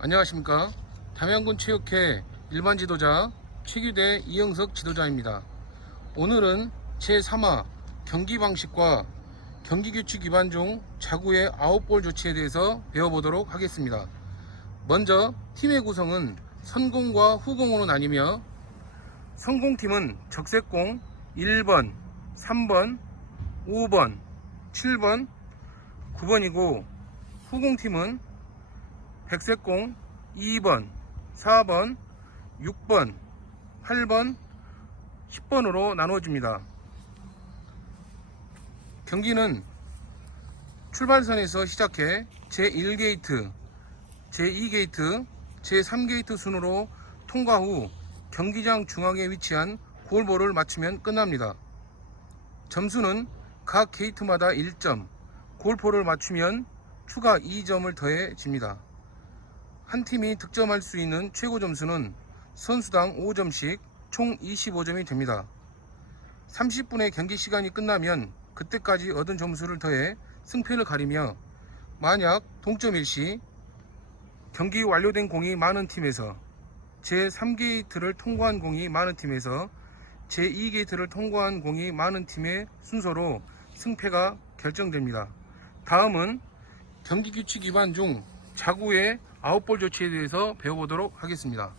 안녕하십니까. 담양군 체육회 일반 지도자 최규대 이영석 지도자입니다. 오늘은 제3화 경기 방식과 경기규칙 위반 중 자구의 아웃볼 조치에 대해서 배워보도록 하겠습니다. 먼저 팀의 구성은 선공과 후공으로 나뉘며 선공팀은 적색공 1번, 3번, 5번, 7번, 9번이고 후공팀은 백색공 2번, 4번, 6번, 8번, 10번으로 나누어집니다. 경기는 출발선에서 시작해 제1게이트, 제2게이트, 제3게이트 순으로 통과 후 경기장 중앙에 위치한 골볼을 맞추면 끝납니다. 점수는 각 게이트마다 1점, 골포를 맞추면 추가 2점을 더해집니다. 한 팀이 득점할 수 있는 최고 점수는 선수당 5점씩 총 25점이 됩니다. 30분의 경기 시간이 끝나면 그때까지 얻은 점수를 더해 승패를 가리며 만약 동점일 시 경기 완료된 공이 많은 팀에서 제3게이트를 통과한 공이 많은 팀에서 제2게이트를 통과한 공이 많은 팀의 순서로 승패가 결정됩니다. 다음은 경기 규칙 위반 중 자구의 아웃볼 조치에 대해서 배워보도록 하겠습니다.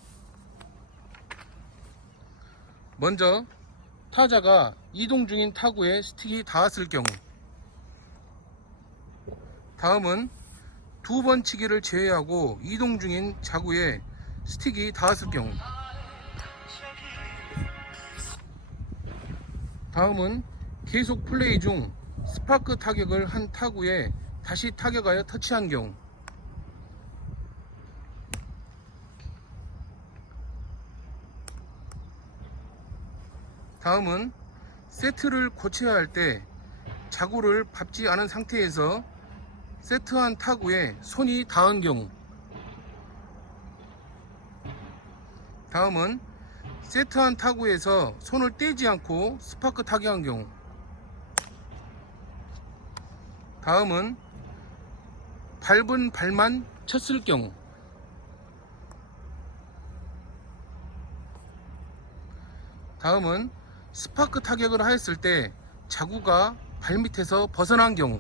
먼저 타자가 이동 중인 타구에 스틱이 닿았을 경우 다음은 두 번 치기를 제외하고 이동 중인 자구에 스틱이 닿았을 경우 다음은 계속 플레이 중 스파크 타격을 한 타구에 다시 타격하여 터치한 경우. 다음은 세트를 고쳐야 할 때 자구를 밟지 않은 상태에서 세트한 타구에 손이 닿은 경우. 다음은 세트한 타구에서 손을 떼지 않고 스파크 타격한 경우 다음은 밟은 발만 쳤을 경우. 다음은 스파크 타격을 하였을 때 자구가 발밑에서 벗어난 경우.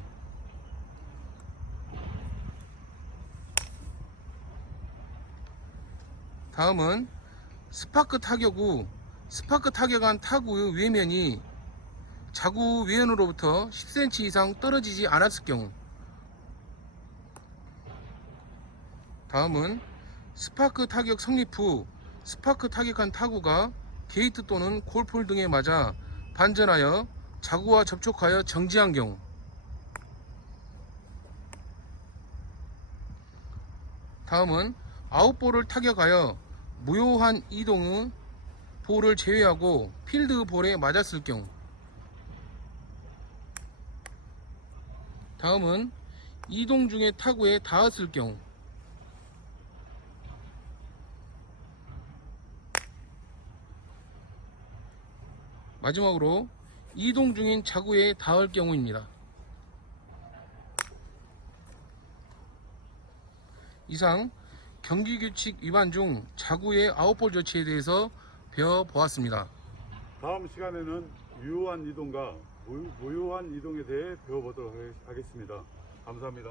다음은 스파크 타격 후 스파크 타격한 타구의 외면이 자구 외연으로부터 10cm 이상 떨어지지 않았을 경우 다음은 스파크 타격 성립 후 스파크 타격한 타구가 게이트 또는 골폴 등에 맞아 반전하여 자구와 접촉하여 정지한 경우. 다음은 아웃볼을 타격하여 무효한 이동의 볼을 제외하고 필드 볼에 맞았을 경우 다음은 이동 중에 타구에 닿았을 경우 마지막으로 이동 중인 자구에 닿을 경우입니다. 이상 경기 규칙 위반 중 자구의 아웃볼 조치에 대해서 배워보았습니다. 다음 시간에는 유효한 이동과 무- 무효한 이동에 대해 배워보도록 하겠습니다. 감사합니다.